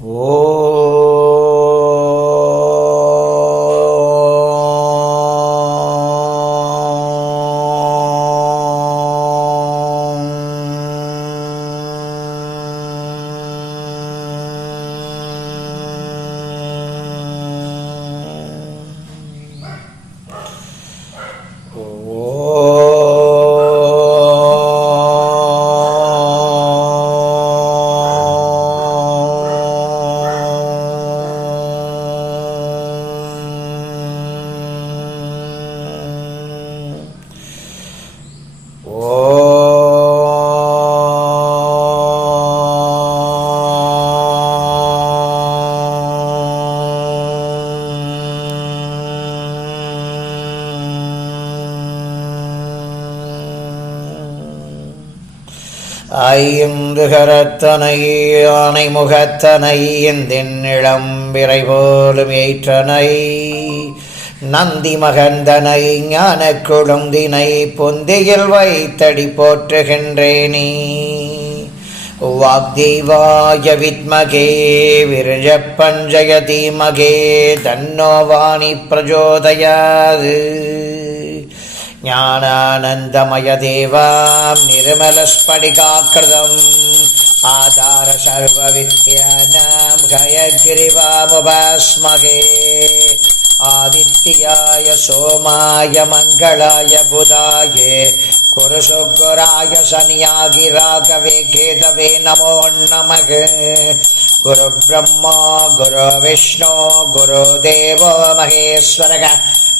哦。ஐந்துகரத்தனை ஆனை முகத்தனை எந்தின் இளம்பிறை போலும் ஏற்றனை. நந்தி மகந்தனை ஞான குழுந்தினை பொந்தியில் வைத்தடி போற்றுகின்றேனே. வாக்தேவாய வித்மகே விரஜ பஞ்சய தீமகே தன்னோ வாணி பிரஜோதயாது. ज्ञानानन्दमयदेवां निर्मलस्फटिकाकृतम् आधार सर्वविद्यानां हयगिरिवामुपास्महे आदित्याय सोमाय मङ्गलाय बुधाय कुरुसुगुराय शनियागिराघवे केतवे नमो नमः गुरुब्रह्मा गुरुविष्णु गुरुदेवो महेश्वरः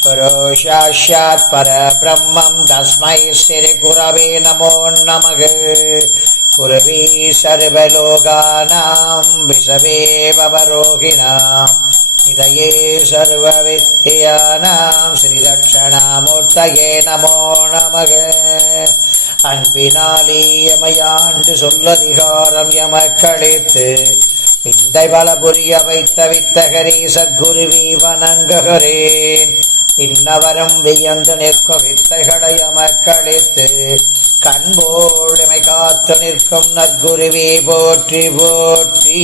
गुरु साक्षात् परब्रह्मं तस्मै श्रीगुरवे नमो नमः गुरवे सर्वलोकानां विषवे भवरोहिणां निधये सर्वविद्यानां श्रीदक्षिणामूर्तये नमो நமக அன்பினாலே எமையாண்டு சொல்லதிகாரம் எமக்களித்து விந்தை பல புரிய வைத்த வித்தகரே சத்குருவி வணங்குகிறேன் இன்னவரம் வியந்து நிற்கும் வித்தைகளை அமக்களித்து கண்போழமை காத்து நிற்கும் நற்குருவி போற்றி போற்றி.